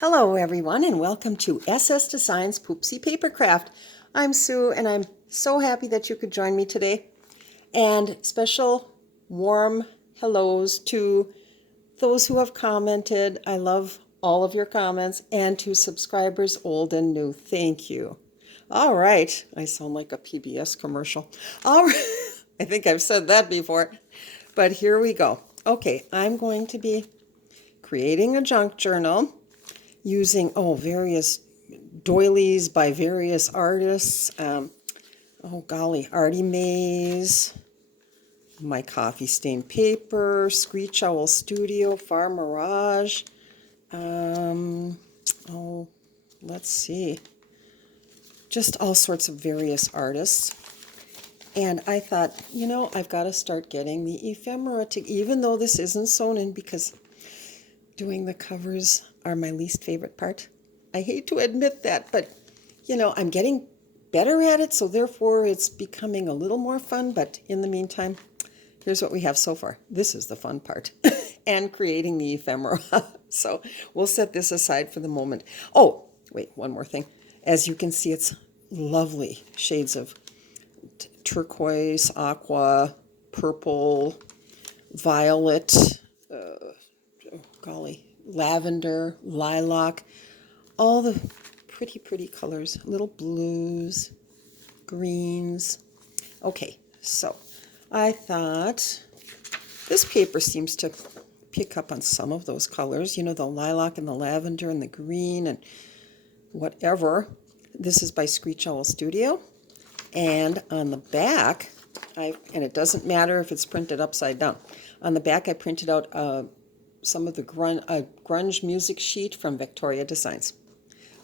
Hello everyone and welcome to SS Designs Poopsie Papercraft. I'm Sue and I'm so happy that you could join me today. And special warm hellos to those who have commented. I love all of your comments, and to subscribers old and new. Thank you. All right. I sound like a PBS commercial. All right. I think I've said that before, but here we go. Okay, I'm going to be creating a junk journal using various doilies by various artists. Artie Mays, my coffee stained paper, Screech Owl Studio, Far Mirage. Let's see, just all sorts of various artists. And I thought, I've got to start getting the ephemera even though this isn't sewn in, because doing the covers are my least favorite part. I hate to admit that, but I'm getting better at it, so therefore it's becoming a little more fun. But in the meantime, here's what we have so far. This is the fun part, and creating the ephemera. So we'll set this aside for the moment. Oh, wait, one more thing. As you can see, it's lovely shades of turquoise, aqua, purple, violet, lavender, lilac, all the pretty colors, little blues, greens. Okay, so I thought this paper seems to pick up on some of those colors, the lilac and the lavender and the green and whatever. This is by Screech Owl Studio. And on the back, and it doesn't matter if it's printed upside down. On the back, I printed out some of the grunge music sheet from Victoria Designs.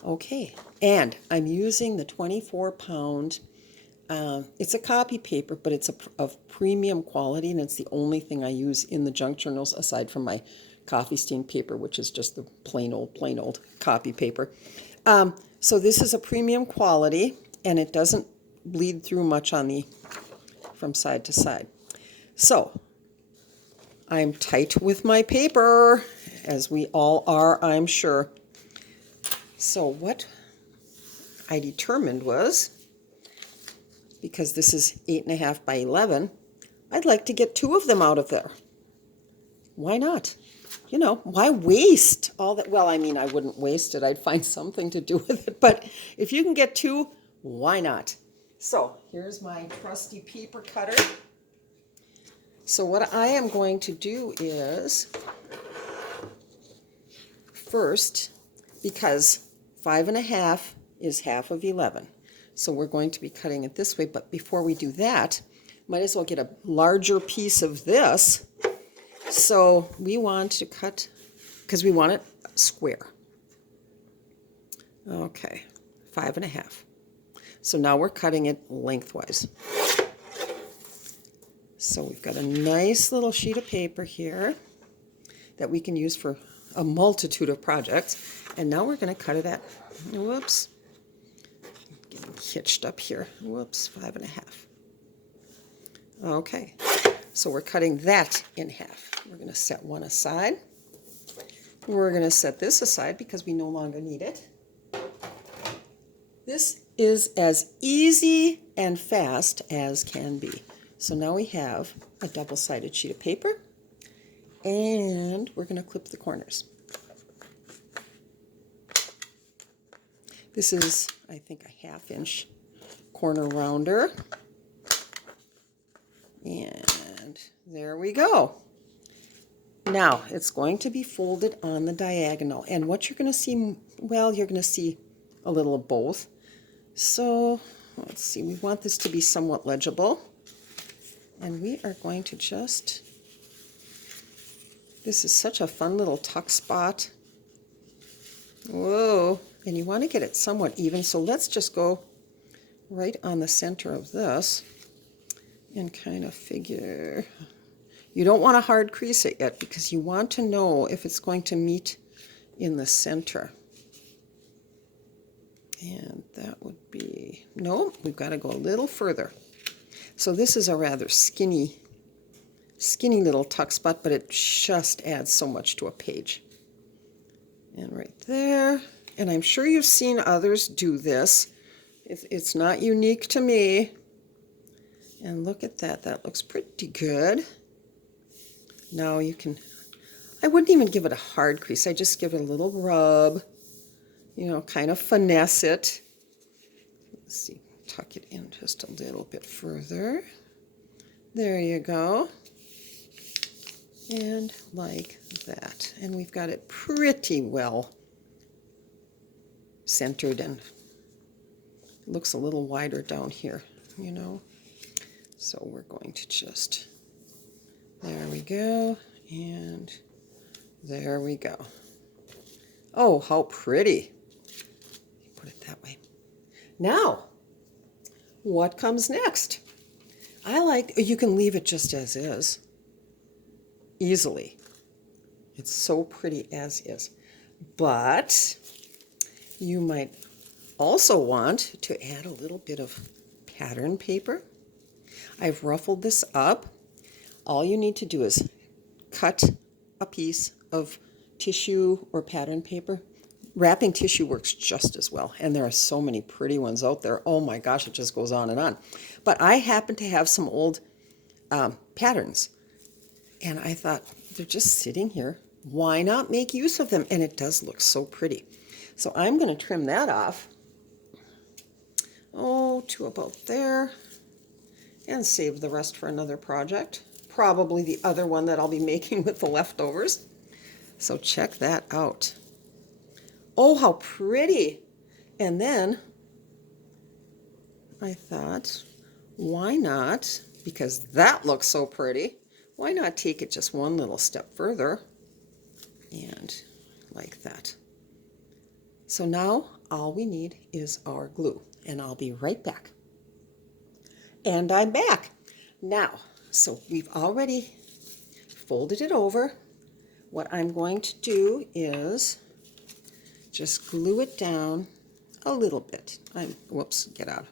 Okay, and I'm using the 24-pound. It's a copy paper, but it's of premium quality, and it's the only thing I use in the junk journals aside from my coffee stained paper, which is just the plain old copy paper. So this is a premium quality, and it doesn't bleed through much from side to side. So I'm tight with my paper, as we all are, I'm sure. So what I determined was, because this is 8.5 by 11, I'd like to get 2 of them out of there. Why not? Why waste all that? Well, I mean, I wouldn't waste it. I'd find something to do with it. But if you can get 2, why not? So here's my trusty paper cutter. So what I am going to do is, first, because 5.5 is half of 11, so we're going to be cutting it this way. But before we do that, might as well get a larger piece of this. So we want to cut, because we want it square. Okay, 5.5. So now we're cutting it lengthwise. So we've got a nice little sheet of paper here that we can use for a multitude of projects. And now we're going to cut it at, whoops, getting hitched up here. Whoops, 5.5. Okay, so we're cutting that in half. We're going to set one aside. We're going to set this aside because we no longer need it. This is as easy and fast as can be. So now we have a double-sided sheet of paper, and we're going to clip the corners. This is, I think, a 1/2-inch corner rounder. And there we go. Now, it's going to be folded on the diagonal. And what you're going to see, well, you're going to see a little of both. So, let's see, we want this to be somewhat legible. And we are going to just, this is such a fun little tuck spot. Whoa, and you want to get it somewhat even, so let's just go right on the center of this and kind of figure. You don't want to hard crease it yet, because you want to know if it's going to meet in the center. And that would be, no, we've got to go a little further. So this is a rather skinny little tuck spot, but it just adds so much to a page. And right there. And I'm sure you've seen others do this. It's not unique to me. And look at that. That looks pretty good. Now you can, I wouldn't even give it a hard crease. I just give it a little rub, you know, kind of finesse it. Let's see, tuck it in just a little bit further. There you go. And like that. And we've got it pretty well centered, and it looks a little wider down here, you know. So we're going to just, there we go, and there we go. Oh, how pretty. Put it that way. Now, what comes next? I like, you can leave it just as is, easily. It's so pretty as is. But you might also want to add a little bit of pattern paper. I've ruffled this up. All you need to do is cut a piece of tissue or pattern paper. Wrapping tissue works just as well, and there are so many pretty ones out there. Oh my gosh, it just goes on and on. But I happen to have some old patterns, and I thought, they're just sitting here. Why not make use of them? And it does look so pretty. So I'm going to trim that off, to about there, and save the rest for another project. Probably the other one that I'll be making with the leftovers. So check that out. Oh, how pretty. And then I thought, why not, because that looks so pretty, why not take it just one little step further and like that. So now all we need is our glue, and I'll be right back. And I'm back. Now, so we've already folded it over. What I'm going to do is just glue it down a little bit. Whoops, get a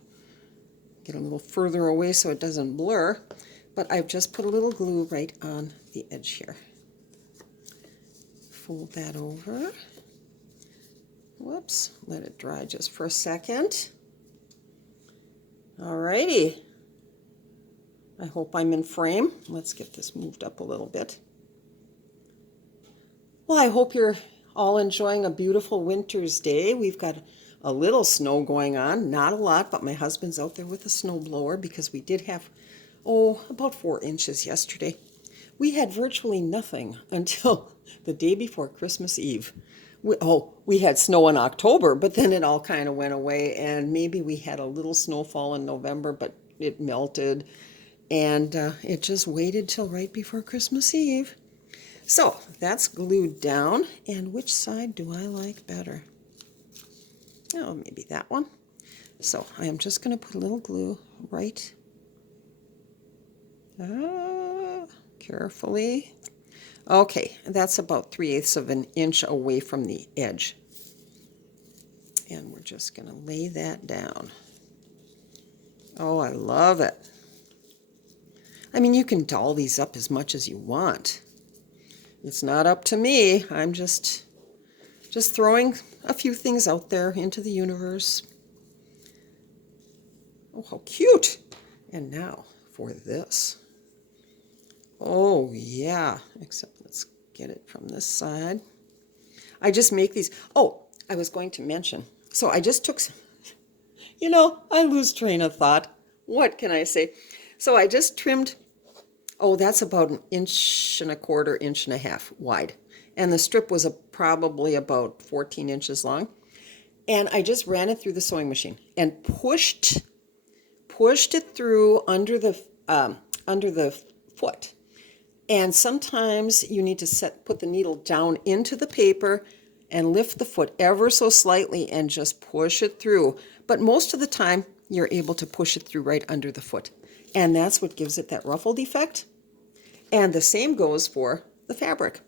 little further away so it doesn't blur. But I've just put a little glue right on the edge here. Fold that over. Whoops, let it dry just for a second. Alrighty. I hope I'm in frame. Let's get this moved up a little bit. Well, I hope you're all enjoying a beautiful winter's day. We've got a little snow going on, not a lot, but my husband's out there with a snow blower because we did have, about 4 inches yesterday. We had virtually nothing until the day before Christmas Eve. We had snow in October, but then it all kind of went away, and maybe we had a little snowfall in November, but it melted, and it just waited till right before Christmas Eve. So that's glued down, and which side do I like better? Oh, maybe that one. So I am just going to put a little glue right, carefully. Okay, that's about 3/8 of an inch away from the edge. And we're just going to lay that down. Oh, I love it. I mean, you can doll these up as much as you want. It's not up to me. I'm just throwing a few things out there into the universe. Oh, how cute. And now for this. Oh, yeah. Except let's get it from this side. I just make these. Oh, I was going to mention. So I just took some, I lose train of thought. What can I say? So I just trimmed, that's about 1.25 inches, 1.5 inches wide. And the strip was probably about 14 inches long. And I just ran it through the sewing machine and pushed it through under the foot. And sometimes you need to put the needle down into the paper and lift the foot ever so slightly and just push it through. But most of the time, you're able to push it through right under the foot. And that's what gives it that ruffled effect. And the same goes for the fabric.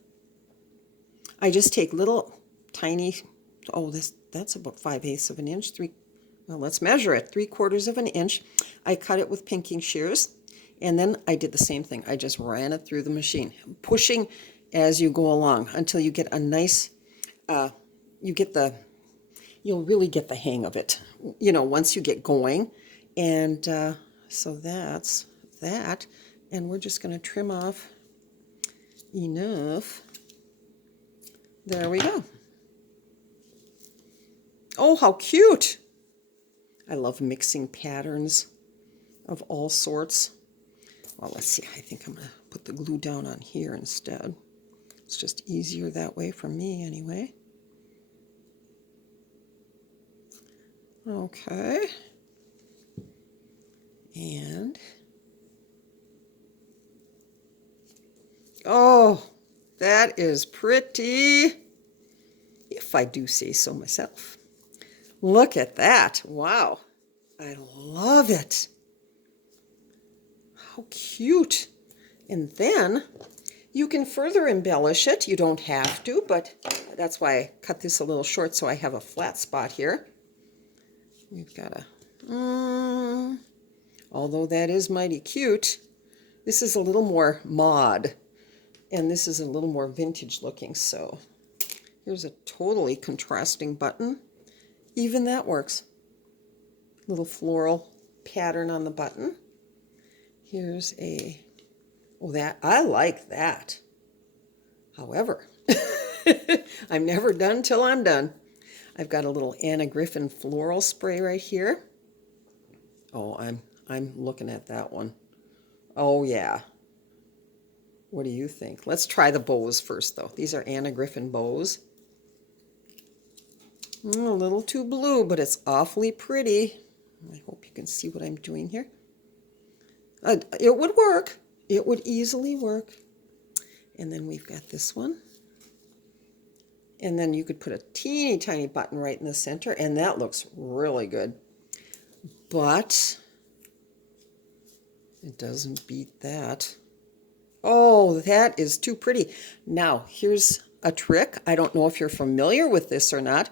I just take little tiny, that's about 5/8 of an inch, let's measure it, 3/4 of an inch. I cut it with pinking shears, and then I did the same thing. I just ran it through the machine, pushing as you go along until you get a nice you'll really get the hang of it, you know, once you get going. And so that's that. And we're just going to trim off enough. There we go. Oh, how cute. I love mixing patterns of all sorts. Well, let's see. I think I'm going to put the glue down on here instead. It's just easier that way for me anyway. Okay. And oh, that is pretty, if I do say so myself. Look at that. Wow. I love it. How cute. And then you can further embellish it. You don't have to, but that's why I cut this a little short so I have a flat spot here. We've got a, although that is mighty cute, this is a little more mod, and this is a little more vintage looking. So here's a totally contrasting button. Even that works. Little floral pattern on the button. Here's a, oh, that, I like that. However, I'm never done till I'm done. I've got a little Anna Griffin floral spray right here. Oh, I'm looking at that one. Oh yeah. What do you think? Let's try the bows first though. These are Anna Griffin bows. A little too blue, but it's awfully pretty. I hope you can see what I'm doing here. It would work. It would easily work. And then we've got this one. And then you could put a teeny tiny button right in the center, and that looks really good. But it doesn't beat that. Oh, that is too pretty. Now, here's a trick. I don't know if you're familiar with this or not,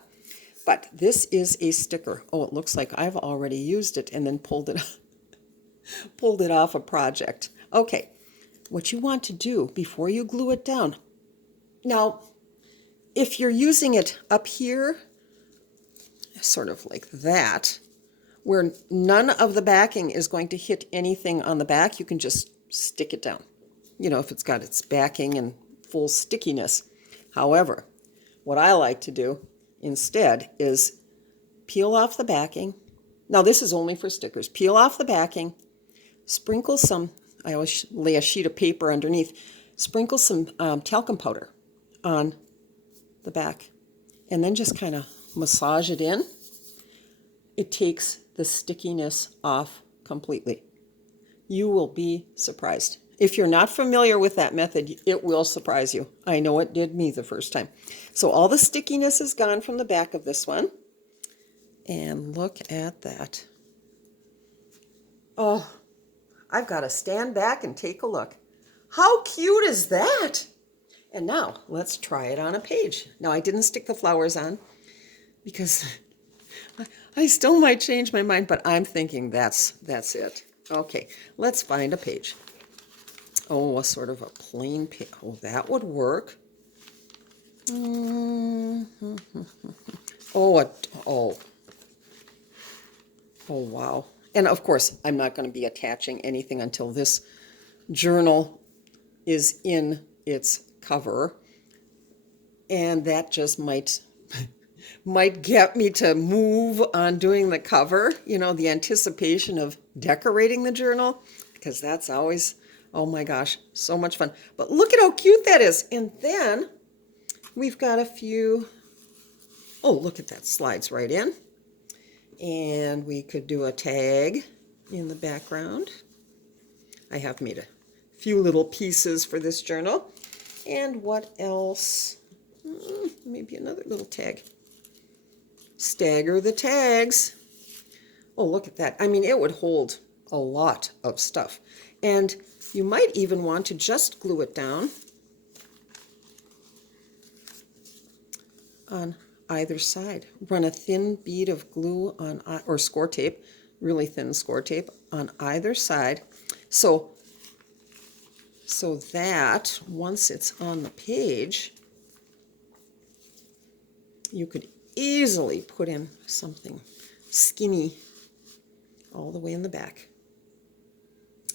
but this is a sticker. Oh, it looks like I've already used it and then pulled it off a project. Okay, what you want to do before you glue it down. Now, if you're using it up here, sort of like that, where none of the backing is going to hit anything on the back, you can just stick it down. You know, if it's got its backing and full stickiness. However, what I like to do instead is peel off the backing. Now, this is only for stickers. Peel off the backing, sprinkle some, I always lay a sheet of paper underneath, sprinkle some talcum powder on the back, and then just kind of massage it in. It takes the stickiness off completely. You will be surprised. If you're not familiar with that method, it will surprise you. I know it did me the first time. So all the stickiness is gone from the back of this one. And look at that. Oh, I've got to stand back and take a look. How cute is that? And now let's try it on a page. Now, I didn't stick the flowers on because I still might change my mind, but I'm thinking that's it. Okay, let's find a page. Oh, a sort of a plain page. Oh, that would work. Oh, wow. And of course, I'm not going to be attaching anything until this journal is in its cover. And that just might get me to move on doing the cover, you know, the anticipation of decorating the journal, because that's always, oh my gosh, so much fun. But look at how cute that is. And then we've got a few, oh, look at that, slides right in. And we could do a tag in the background. I have made a few little pieces for this journal. And what else? Maybe another little tag. Stagger the tags. Oh, look at that. I mean, it would hold a lot of stuff. And you might even want to just glue it down on either side. Run a thin bead of glue on, or score tape, really thin score tape on either side. So that once it's on the page, You could easily put in something skinny all the way in the back.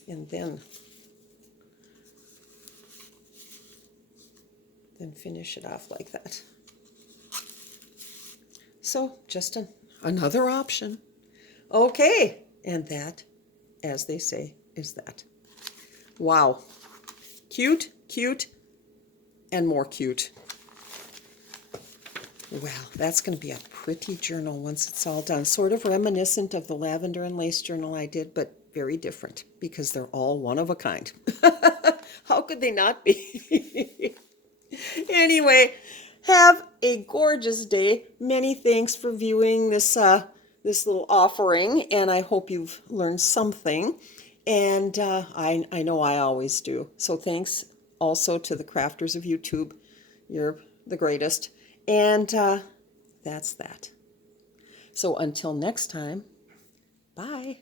And then finish it off like that. So just another option. Okay, and that, as they say, is that. Wow. Cute, cute, and more cute. Well, that's going to be a pretty journal once it's all done. Sort of reminiscent of the lavender and lace journal I did, but very different because they're all one of a kind. How could they not be? Anyway, have a gorgeous day. Many thanks for viewing this little offering, and I hope you've learned something. And I know I always do. So thanks also to the crafters of YouTube. You're the greatest. And that's that. So until next time, bye.